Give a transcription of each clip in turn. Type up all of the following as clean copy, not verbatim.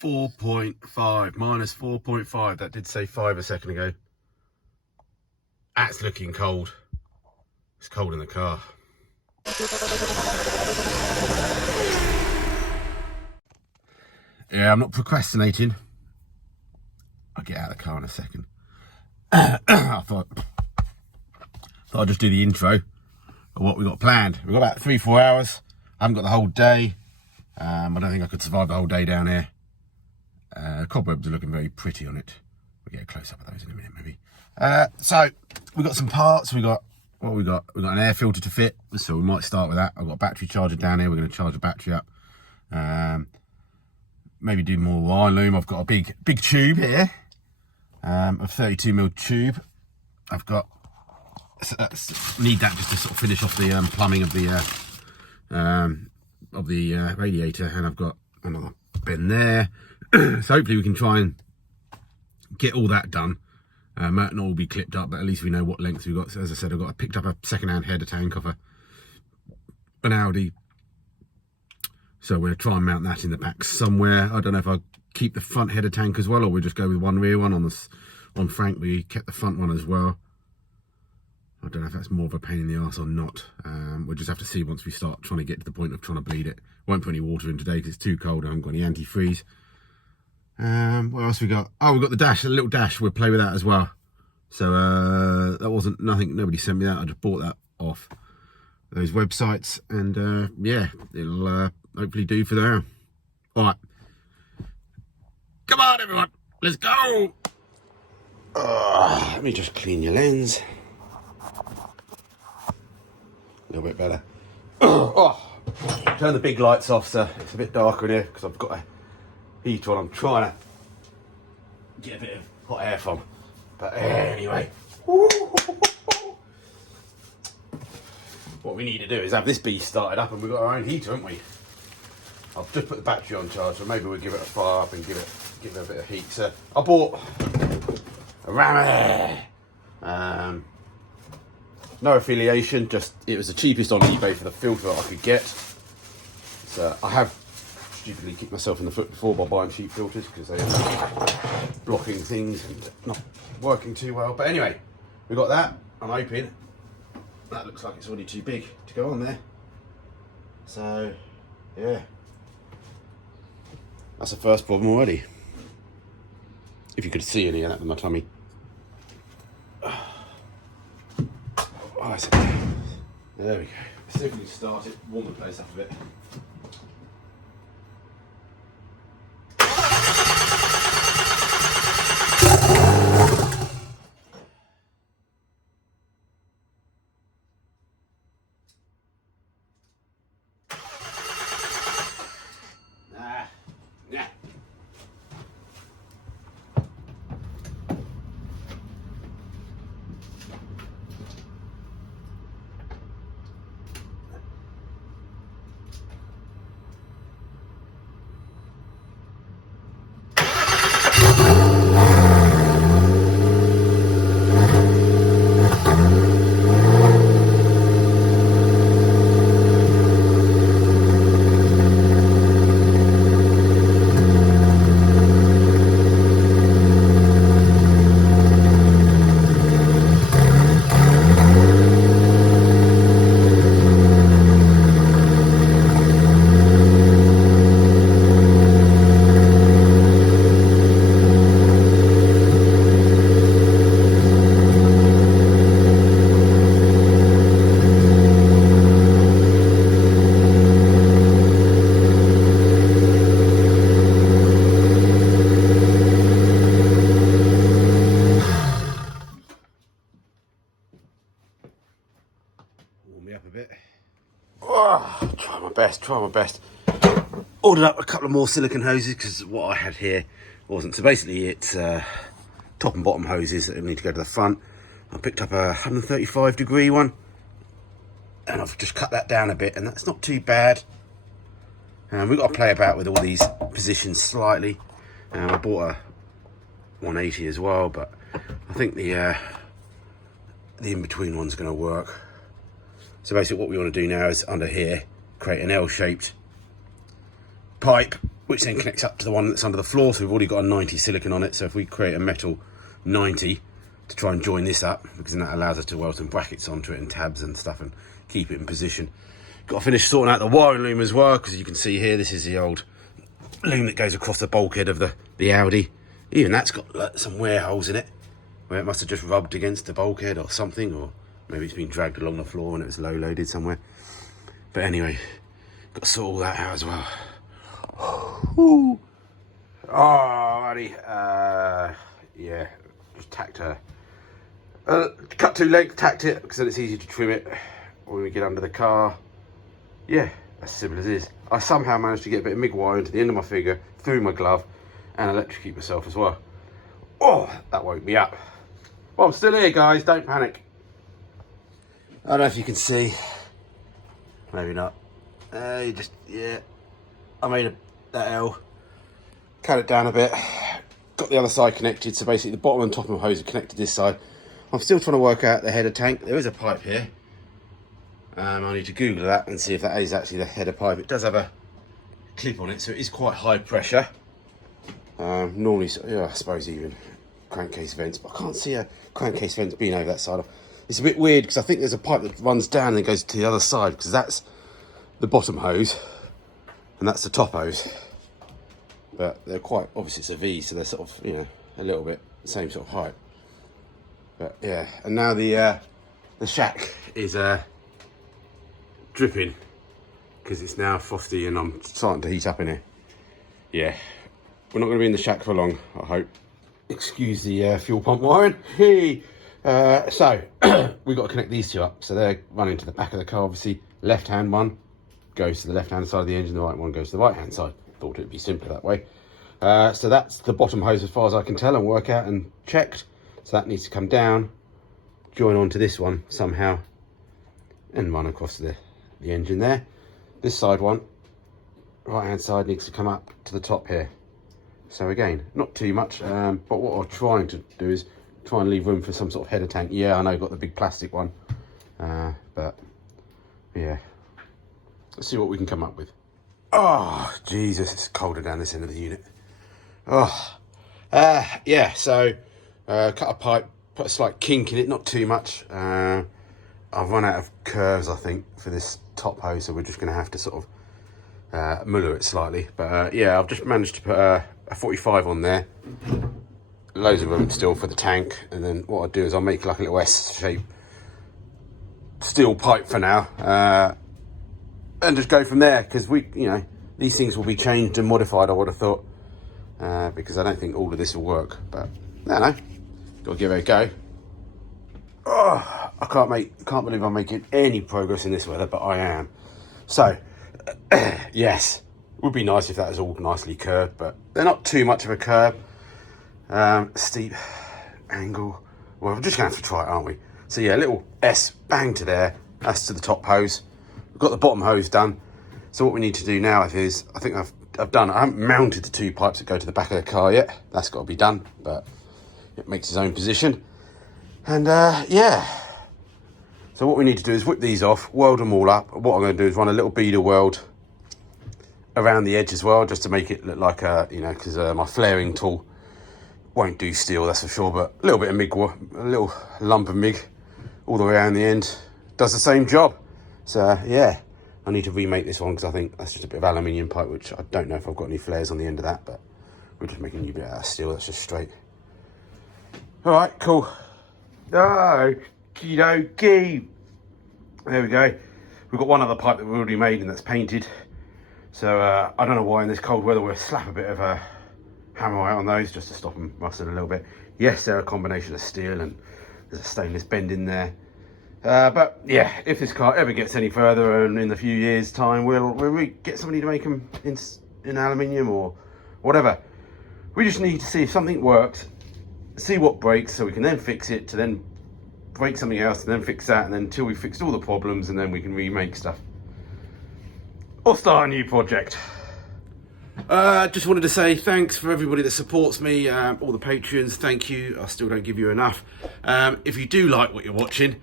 4.5, minus 4.5. That did say 5 a second ago. That's looking cold. It's cold in the car. Yeah, I'm not procrastinating. I'll get out of the car in a second. I thought I'd just do the intro of what we got planned. We've got about 3-4 hours. I haven't got the whole day. I don't think I could survive the whole day down here. Cobwebs are looking very pretty on it. We'll get a close up of those in a minute, maybe. So we've got some parts. We've got an air filter to fit, so we might start with that. I've got a battery charger down here. We're going to charge the battery up. Maybe do more iron loom. I've got a big tube here, a 32mm tube. I've got need that just to sort of finish off the plumbing of the radiator, and I've got another bin there. So hopefully we can try and get all that done. Might not all be clipped up, but at least we know what length we've got. So as I said, I picked up a second-hand header tank off an Audi. So we're going to try and mount that in the back somewhere. I don't know if I'll keep the front header tank as well, or we'll just go with one rear one. On Frank, we kept the front one as well. I don't know if that's more of a pain in the arse or not. We'll just have to see once we start trying to get to the point of trying to bleed it. Won't put any water in today because it's too cold. I haven't got any antifreeze. What else we got? Oh, we've got the dash, a little dash. We'll play with that as well. So that wasn't nothing. Nobody sent me that. I just bought that off those websites, and yeah, it'll hopefully do for now. All right, come on, everyone, let's go. Let me just clean your lens. A little bit better. Turn the big lights off, so it's a bit darker in here because I've got a heater on. I'm trying to get a bit of hot air from. But anyway, what we need to do is have this beast started up, and we've got our own heater, haven't we? I've just put the battery on charge, so maybe we'll give it a fire up and give it a bit of heat. So I bought a Lemmy. No affiliation, just it was the cheapest on eBay for the filter I could get. So I have stupidly kicked myself in the foot before by buying cheap filters because they are blocking things and not working too well. But anyway, we got that. I'm hoping that looks like it's already too big to go on there. So yeah, that's the first problem already. If you could see any of that with my tummy. Oh, there we go. Let's see if we can start it, warm the place up a bit. Try my best. Ordered up a couple of more silicone hoses because what I had here wasn't. So basically it's top and bottom hoses that need to go to the front. I picked up a 135-degree one, and I've just cut that down a bit, and that's not too bad. And we've got to play about with all these positions slightly. I bought a 180 as well, but I think the in-between one's going to work. So basically what we want to do now is under here create an L-shaped pipe which then connects up to the one that's under the floor. So we've already got a 90 silicon on it. So if we create a metal 90 to try and join this up, because then that allows us to weld some brackets onto it and tabs and stuff and keep it in position. Got to finish sorting out the wiring loom as well, because you can see here, this is the old loom that goes across the bulkhead of the Audi. Even that's got like, some wear holes in it, where it must have just rubbed against the bulkhead or something, or maybe it's been dragged along the floor when it was low loaded somewhere. But anyway, got to sort all that out as well. Ooh. Alrighty, yeah, just tacked her. Cut 2 lengths, tacked it, because then it's easy to trim it when we get under the car. Yeah, as simple as it is. I somehow managed to get a bit of MIG wire into the end of my finger, through my glove, and electrocute myself as well. Oh, that woke me up. Well, I'm still here, guys, don't panic. I don't know if you can see. Maybe not. Yeah. I made that L. Cut it down a bit. Got the other side connected, so basically the bottom and top of my hose are connected this side. I'm still trying to work out the header tank. There is a pipe here. I need to Google that and see if that is actually the header pipe. It does have a clip on it, so it is quite high pressure. Normally, yeah, I suppose even crankcase vents, but I can't see a crankcase vent being over that side. It's a bit weird because I think there's a pipe that runs down and goes to the other side, because that's the bottom hose and that's the top hose. But they're quite, obviously it's a V, so they're sort of, you know, a little bit the same sort of height. But yeah, and now the shack is dripping because it's now frosty and I'm starting to heat up in here. Yeah, we're not going to be in the shack for long, I hope. Excuse the fuel pump wiring. Hey, so we've got to connect these two up. So they're running to the back of the car. Obviously, left-hand one goes to the left-hand side of the engine, the right one goes to the right-hand side. Thought it'd be simpler that way. So that's the bottom hose as far as I can tell and work out and checked. So that needs to come down, join onto this one somehow, and run across the engine there. This side one, right-hand side, needs to come up to the top here. So again, not too much, but what I'm trying to do is try and leave room for some sort of header tank. Yeah, I know I've got the big plastic one, but yeah, let's see what we can come up with. Oh, Jesus, it's colder down this end of the unit. Oh, yeah, so cut a pipe, put a slight kink in it, not too much. I've run out of curves, I think, for this top hose, so we're just going to have to sort of muller it slightly. But yeah, I've just managed to put a 45 on there. Loads of room still for the tank, and then what I'll do is I'll make like a little S-shape steel pipe for now, and just go from there, because you know, these things will be changed and modified, I would have thought, because I don't think all of this will work, but I don't know, gotta give it a go. Oh, I can't believe I'm making any progress in this weather, but I am. So, yes, it would be nice if that was all nicely curved, but they're not too much of a curve. Steep angle. Well, we're just going to have to try it, aren't we? So yeah, a little S bang to there. That's to the top hose. We've got the bottom hose done. So what we need to do now is, I think I've done, I haven't mounted the two pipes that go to the back of the car yet. That's got to be done, but it makes its own position. And yeah. So what we need to do is whip these off, weld them all up. What I'm going to do is run a little beader weld around the edge as well, just to make it look like a, you know, because my flaring tool won't do steel, that's for sure, but a little bit of MIG, a little lump of MIG all the way around the end does the same job. So yeah, I need to remake this one because I think that's just a bit of aluminium pipe, which I don't know if I've got any flares on the end of that, but we're just making a new bit out of steel that's just straight. All right, cool. Okie dokie. There we go. We've got one other pipe that we've already made and that's painted. So I don't know why in this cold weather we'll slap a bit of a hammer out on those just to stop them rusting a little bit. Yes, they're a combination of steel and there's a stainless bend in there. But yeah, if this car ever gets any further and in a few years time, we'll get somebody to make them in aluminium or whatever. We just need to see if something works, see what breaks, so we can then fix it, to then break something else and then fix that, and then until we've fixed all the problems, and then we can remake stuff or start a new project. Just wanted to say thanks for everybody that supports me, all the patrons, thank you. I still don't give you enough. If you do like what you're watching,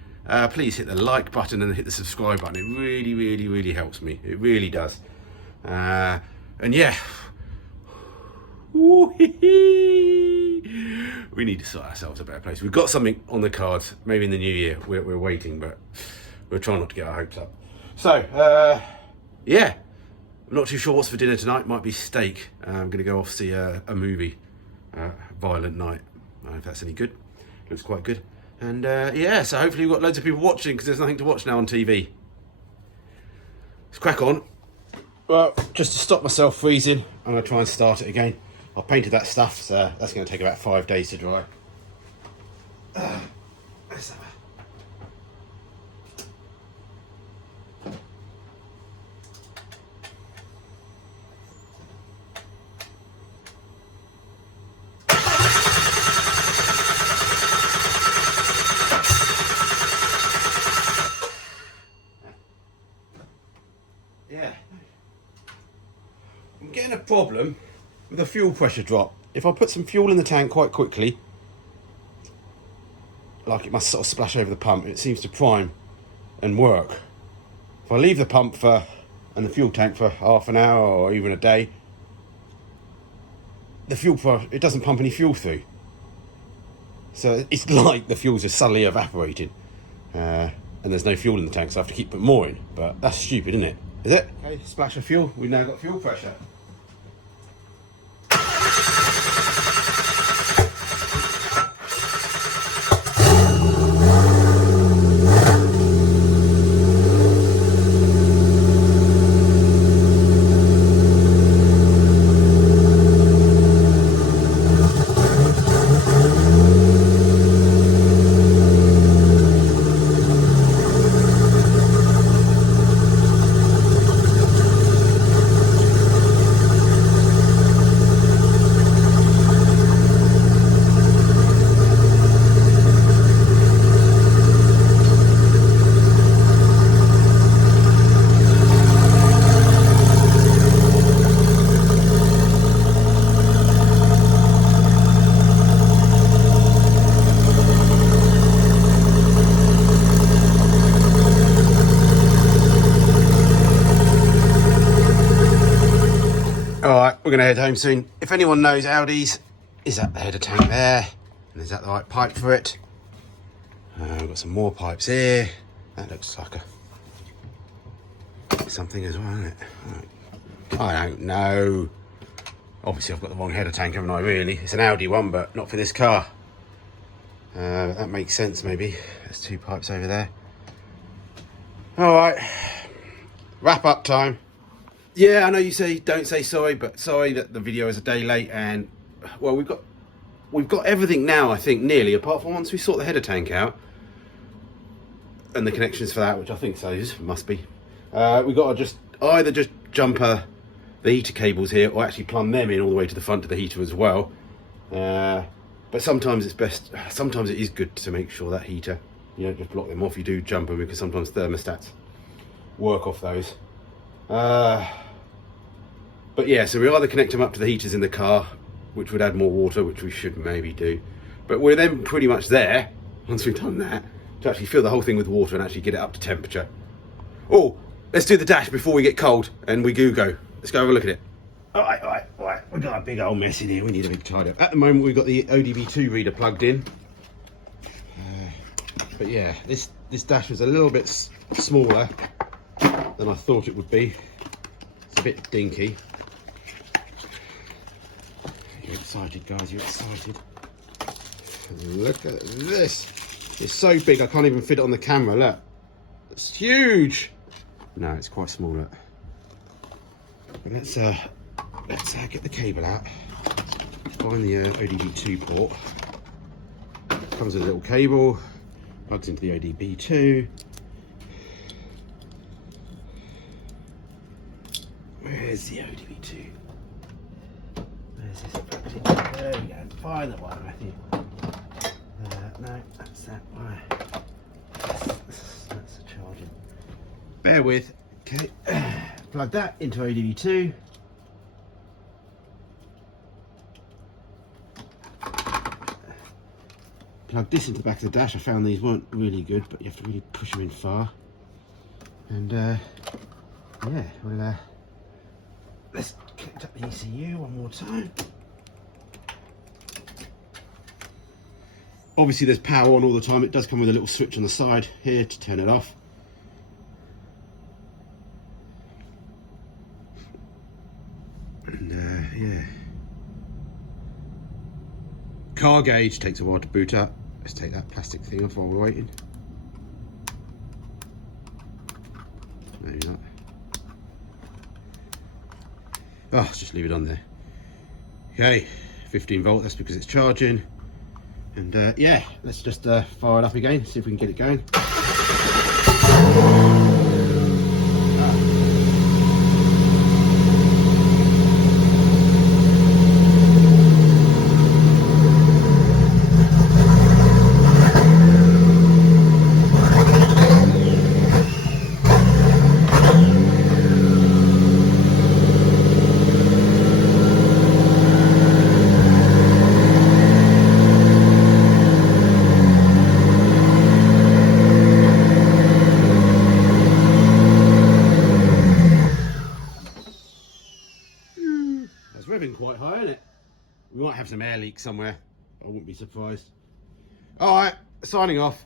please hit the like button and hit the subscribe button. It really helps me. It really does. And yeah, We need to sort ourselves a better place. We've got something on the cards, maybe in the new year. We're waiting, but we're trying not to get our hopes up. So, yeah, I'm not too sure what's for dinner tonight. Might be steak. I'm going to go off see a movie, Violent Night. I don't know if that's any good. Looks quite good. And yeah, so hopefully we've got loads of people watching because there's nothing to watch now on TV. Let's crack on. Well, just to stop myself freezing, I'm going to try and start it again. I painted that stuff, so that's going to take about 5 days to dry. Let's have yeah. I'm getting a problem with the fuel pressure drop. If I put some fuel in the tank quite quickly, like it must sort of splash over the pump, it seems to prime and work. If I leave the pump and the fuel tank for half an hour or even a day, it doesn't pump any fuel through. So it's like the fuel's just suddenly evaporated, and there's no fuel in the tank, so I have to keep putting more in. But that's stupid, isn't it? Is it? Okay, splash of fuel. We've now got fuel pressure. Alright, we're going to head home soon. If anyone knows Audi's, is that the header tank there? And is that the right pipe for it? We've got some more pipes here. That looks like something as well, isn't it? I don't know. Obviously I've got the wrong header tank, haven't I, really? It's an Audi one, but not for this car. That makes sense, maybe. There's 2 pipes over there. Alright, wrap up time. Yeah, I know you say don't say sorry, but sorry that the video is a day late, and well, we've got everything now, I think, nearly, apart from once we sort the header tank out and the connections for that, which I think so must be. We've got to either just jumper the heater cables here, or actually plumb them in all the way to the front of the heater as well. But sometimes it is good to make sure that heater, you don't just block them off. You do jump them, because sometimes thermostats work off those. But yeah, so we either connect them up to the heaters in the car, which would add more water, which we should maybe do. But we're then pretty much there, once we've done that, to actually fill the whole thing with water and actually get it up to temperature. Oh, let's do the dash before we get cold and we go. Let's go have a look at it. All right. We've got a big old mess in here. We need a big tidy up. At the moment, we've got the ODB2 reader plugged in. But yeah, this dash was a little bit smaller than I thought it would be. It's a bit dinky. You're excited, guys, you're excited. Look at this. It's so big I can't even fit it on the camera, look. It's huge. No, it's quite small, look. But let's get the cable out. Find the ODB2 port. Comes with a little cable. Plugs into the ODB2. Where's the ODB2? Where's this? There we go. Find the one, Matthew. No, that's that one. That's the charging. Bear with. Okay. Plug that into ODB2. Plug this into the back of the dash. I found these weren't really good, but you have to really push them in far. And yeah, we'll let's connect up the ECU one more time. Obviously there's power on all the time. It does come with a little switch on the side here to turn it off. And yeah. Car gauge takes a while to boot up. Let's take that plastic thing off while we're waiting. Maybe not. Oh, let's just leave it on there. Okay, 15 volt, that's because it's charging. And yeah, let's just fire it up again, see if we can get it going. That's revving quite high, isn't it? We might have some air leak somewhere. I wouldn't be surprised. All right, signing off.